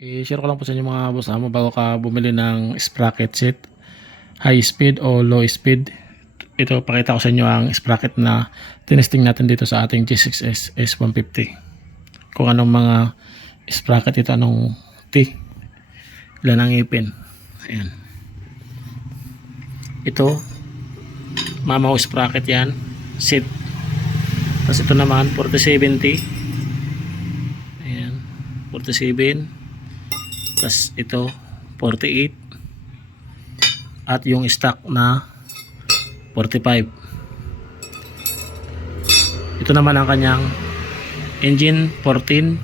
I-share ko lang po sa inyo mga boss amo bago ka bumili ng sprocket set, high speed o low speed. Ito pakita ko sa inyo ang sprocket na tinesting natin dito sa ating G6S S150. Kung anong mga sprocket ito, anong T, ilan ang ipin. Ayan. Ito, mamaw sprocket yan, set. Tapos ito naman, 4070. Ayan, 47. Tapos ito 48 at yung stock na 45. Ito naman ang kanyang engine 14.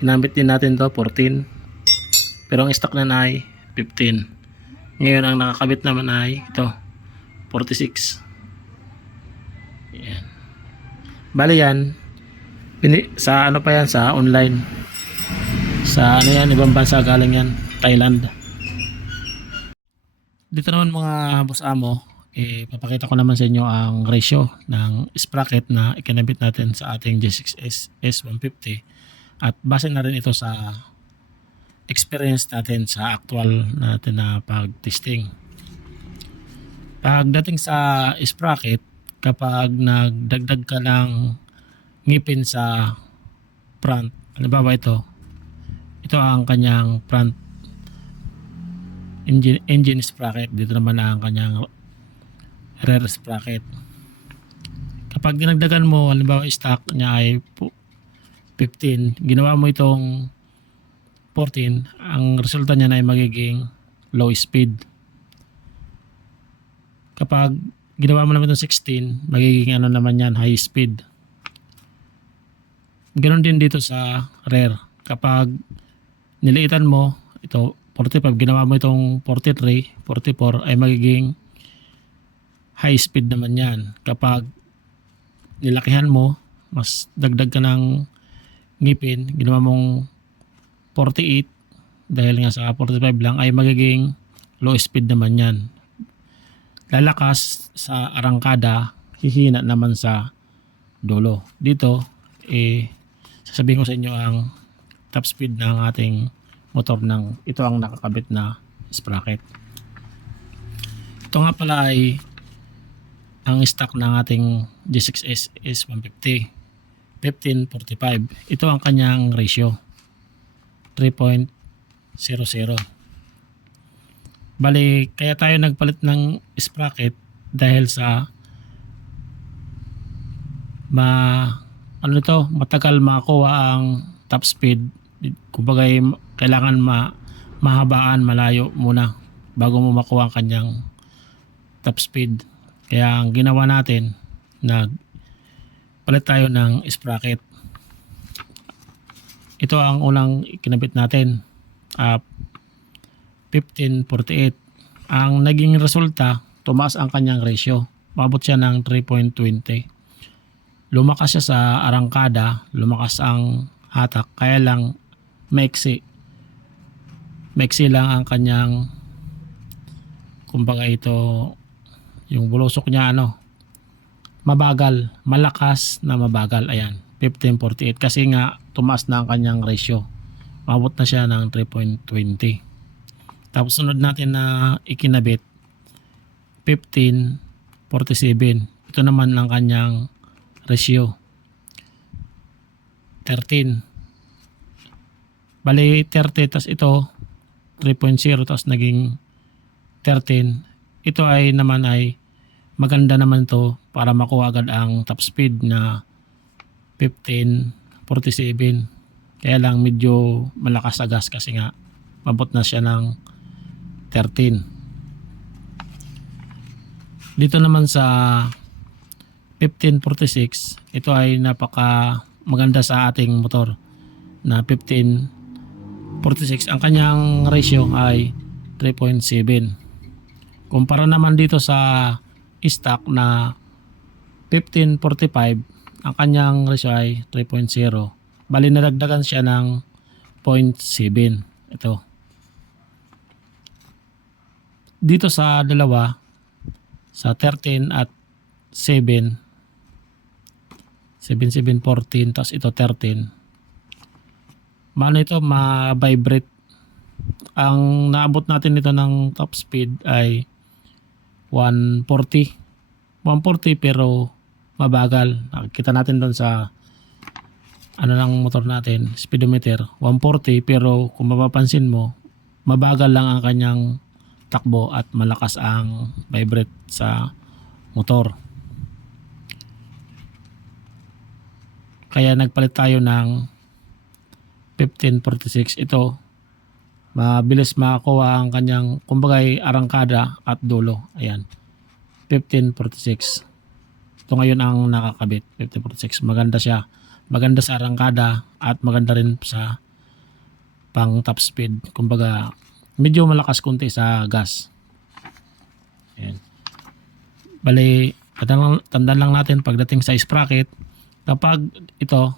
Ginamit din natin to 14, pero ang stock na ay 15. Ngayon ang nakakabit naman ay ito 46. Yan. Bali yan sa ano pa yan, sa online, sa ano yan, ibang bansa galing yan, Thailand. Dito naman mga boss amo, papakita ko naman sa inyo ang ratio ng sprocket na ikinabit natin sa ating G6S S150 at base na rin ito sa experience natin sa actual natin na pag-testing. Pagdating sa sprocket, kapag nagdagdag ka ng ngipin sa front, halimbawa ito ang kanyang front engine sprocket, dito naman ang kanyang rear sprocket. Kapag dinagdagan mo, halimbawa stock niya ay 15, ginawa mo itong 14, ang resulta niya ay magiging low speed. Kapag ginawa mo naman itong 16, magiging ano naman yan, high speed. Ganon din dito sa rear. Kapag niliitan mo ito 45, ginawa mo itong 43, 44, ay magiging high speed naman yan. Kapag nilakihan mo, mas dagdag ka ng ngipin, ginawa mong 48, dahil nga sa 45 lang, ay magiging low speed naman yan. Lalakas sa arangkada, hihina naman sa dulo. Dito sasabihin ko sa inyo ang top speed ng ating motor ng ito ang nakakabit na sprocket. Ito nga pala ay ang stock ng ating G6S S150 1545. Ito ang kanyang ratio 3.00. Bali, kaya tayo nagpalit ng sprocket dahil sa matagal makuha ang top speed. Kumbaga kailangan mahabaan, malayo muna bago mo makuha ang kanyang top speed. Kaya ang ginawa natin, nagpalit tayo ng sprocket. Ito ang unang kinabit natin, 1548. Ang naging resulta, tumaas ang kanyang ratio, mabot siya ng 3.20. Lumakas siya sa arangkada, lumakas ang hatak, kaya lang maiksi lang ang kanyang, kumbaga yung bulusok niya mabagal, malakas na mabagal. Ayan, 1548, kasi nga tumaas na ang kanyang ratio, mabot na siya ng 3.20. Tapos sunod natin na ikinabit 1547. Ito naman ang kanyang ratio 13. Bali 30, tas ito 3.0, tas naging 13. Ito ay naman ay maganda naman to para makuha agad ang top speed na 1547. Kaya lang medyo malakas sa gas kasi nga mabot na siya ng 13. Dito naman sa 1546, ito ay napaka maganda sa ating motor na 1546. Ang kanyang ratio ay 3.7. Kumpara naman dito sa stock na 1545, ang kanyang ratio ay 3.0. Bali nadagdagan siya ng 0.7. Ito. Dito sa dalawa, sa 13 at 7, 7, 7, 14, tapos ito 13. Mano ito, ma-vibrate. Ang naabot natin nito ng top speed ay 140. 140 pero mabagal. Nakikita natin doon sa ano ng motor natin, speedometer, 140, pero kung mapapansin mo, mabagal lang ang kanyang takbo at malakas ang vibrate sa motor. Kaya nagpalit tayo ng 1546. Ito, mabilis makakuha ang kanyang kumbagay arangkada at dulo. Ayan, 1546. Ito ngayon ang nakakabit, 1546. Maganda siya. Maganda sa arangkada at maganda rin sa pang top speed. Kumbaga, medyo malakas kunti sa gas. Ayan. Bali, tandaan lang natin pagdating sa sprocket, kapag ito,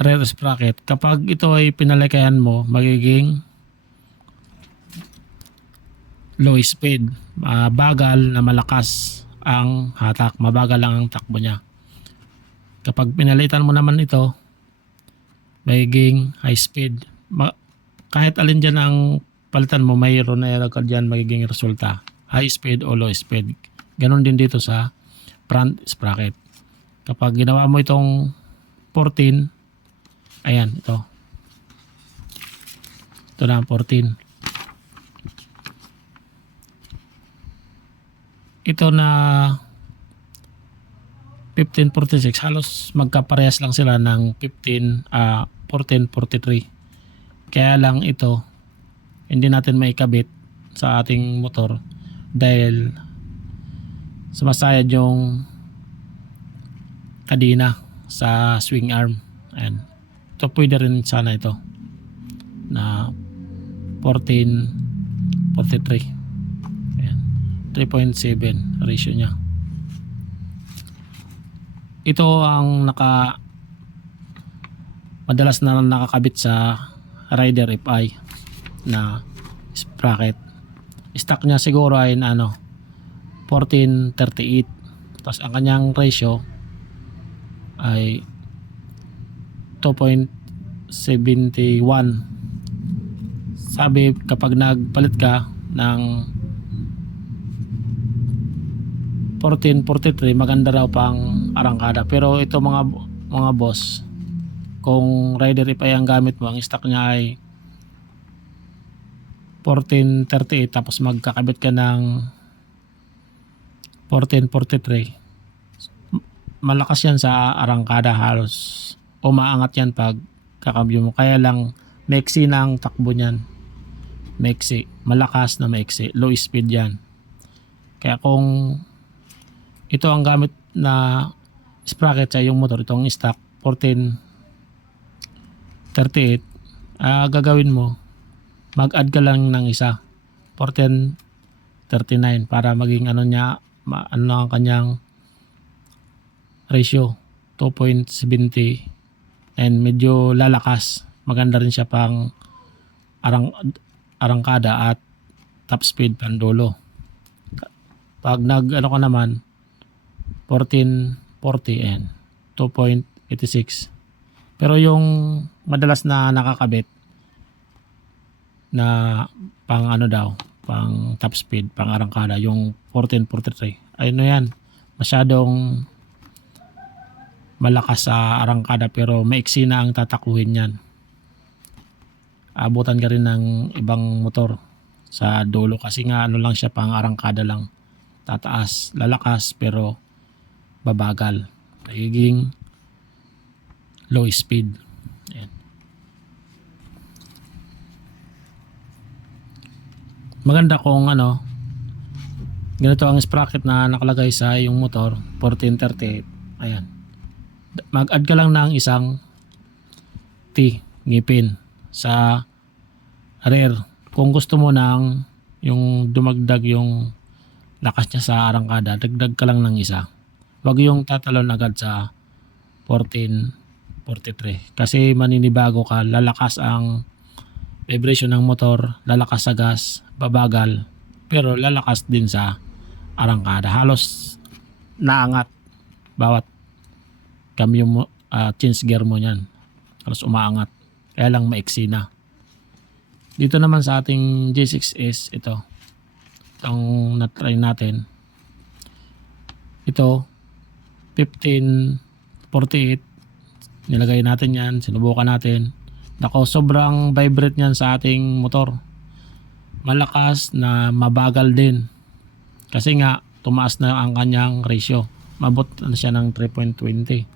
rear sprocket, kapag ito ay pinalikayan mo, magiging low speed. Bagal na malakas ang hatak. Mabagal lang ang takbo niya. Kapag pinalitan mo naman ito, magiging high speed. Kahit alin dyan ang palitan mo, mayroon na agad dyan magiging resulta. High speed o low speed. Ganon din dito sa front sprocket. Kapag ginawa mo itong 14, ayan, ito. Ito na ang 14. Ito na 1546, halos magkaparehas lang sila ng 1443. Kaya lang ito, hindi natin maikabit sa ating motor dahil sumasayad yung kadina sa swing arm. Ayan. Ito pwede rin sana ito na 1443. Ayan. 3.7 ratio nya. Ito ang madalas na nakakabit sa Rider FI na sprocket. Stock niya siguro ay 1438. Tapos ang kanyang ratio ay 2.71. Sabi kapag nagpalit ka ng 1443, maganda raw pang arangkada. Pero ito mga boss, kung Rider FI ang gamit mo, ang stock niya ay 1438 tapos magkakabit ka ng 1443, malakas yan sa arangkada, halos umaangat yan pag kakambyo mo. Kaya lang maiksi na ang takbo niyan, maiksi, malakas na maiksi, low speed yan. Kaya kung ito ang gamit na sprocket sa iyong motor, itong stock 1438, gagawin mo, mag-add ka lang ng isa, 1439, para maging ano ang kanyang ratio, 2.70, and medyo lalakas. Maganda rin siya pang arangkada at top speed pandulo. Pag ka naman 1440 and 2.86. Pero yung madalas na nakakabit na pang pang top speed, pang arangkada, yung 1443, ay yan, masyadong malakas sa arangkada pero maiksi na ang tatakuhin yan. Abutan ka rin ng ibang motor sa dulo kasi nga lang siya, pang arangkada lang, tataas, lalakas pero babagal, nagiging low speed. Ayan. Maganda kung ganito ang sprocket na nakalagay sa yung motor, 1438. Ayan, mag-add ka lang ng isang T ngipin sa rear. Kung gusto mo nang yung dumagdag yung lakas niya sa arangkada, dagdag ka lang ng isa. Wag yung tatalon agad sa 1443 kasi maninibago ka, lalakas ang vibration ng motor, lalakas sa gas, babagal, pero lalakas din sa arangkada. Halos naangat bawat cambio mo, change gear mo niyan. Halos umaangat. Kaya lang maiksi na. Dito naman sa ating G6S, itong na-try natin. Ito, 1548. Nilagay natin yan, sinubukan natin. Nako, sobrang vibrate niyan sa ating motor. Malakas na mabagal din. Kasi nga, tumaas na ang kanyang ratio. Mabot na siya ng 3.20.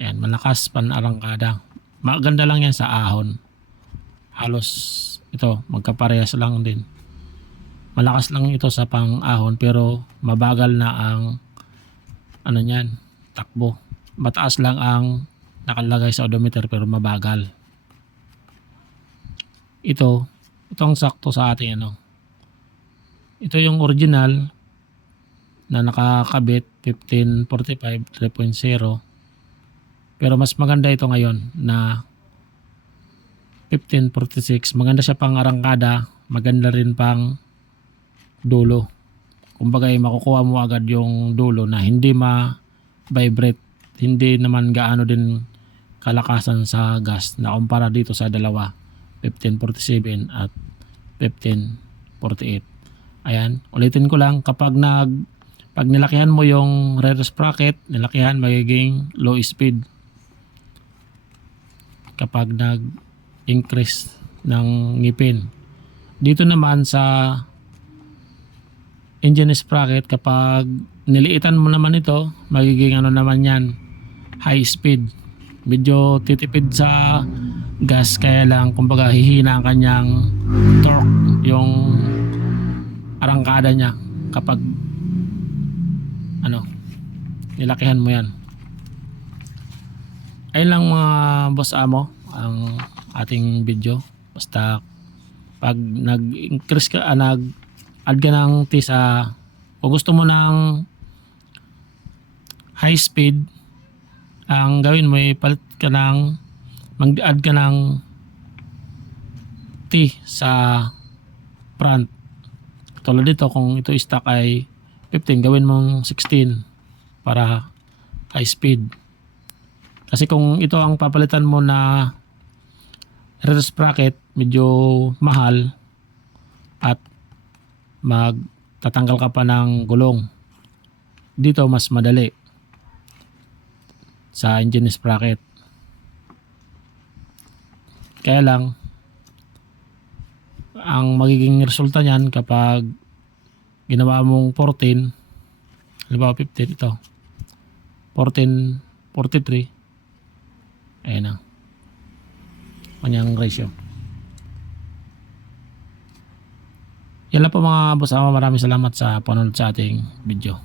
Ayan, malakas panarangkada. Maganda lang yan sa ahon. Halos ito, magkaparehas lang din. Malakas lang ito sa pang-ahon pero mabagal na ang niyan, takbo. Mataas lang ang nakalagay sa odometer pero mabagal. Itong sakto sa ating Ito yung original na nakakabit 1545 3.0. Pero mas maganda ito ngayon na 1546. Maganda siya pang arangkada, maganda rin pang dulo. Kumbaga makukuha mo agad yung dulo na hindi ma-vibrate, hindi naman gaano din kalakasan sa gas na kumpara dito sa dalawa, 1547 at 1548. Ayan, ulitin ko lang, pag nilakihan mo yung rear sprocket, nilakihan, magiging low speed. Kapag nag-increase ng ngipin. Dito naman sa engine sprocket, kapag niliitan mo naman ito, magiging naman yan, high speed. Medyo titipid sa gas, kaya lang kumbaga hihina ang kanyang torque, yung arangkada niya kapag nilakihan mo yan. Ayun lang mga boss amo ang ating video. Basta pag nag-increase ka, nag-add ka ng T sa, kung gusto mo ng high speed, ang gawin mo ay palit ka ng, mag-add ka ng T sa front. Tulad dito, kung ito stock ay 15, gawin mong 16 para high speed. Kasi kung ito ang papalitan mo na rear sprocket, medyo mahal at magtatanggal ka pa ng gulong. Dito mas madali sa engine sprocket. Kaya lang, ang magiging resulta niyan kapag ginawa mong 14, halimbawa 15, ito 1443, ayan na kanyang ratio. Yan lang po mga boss ama, maraming salamat sa panonood sa ating video.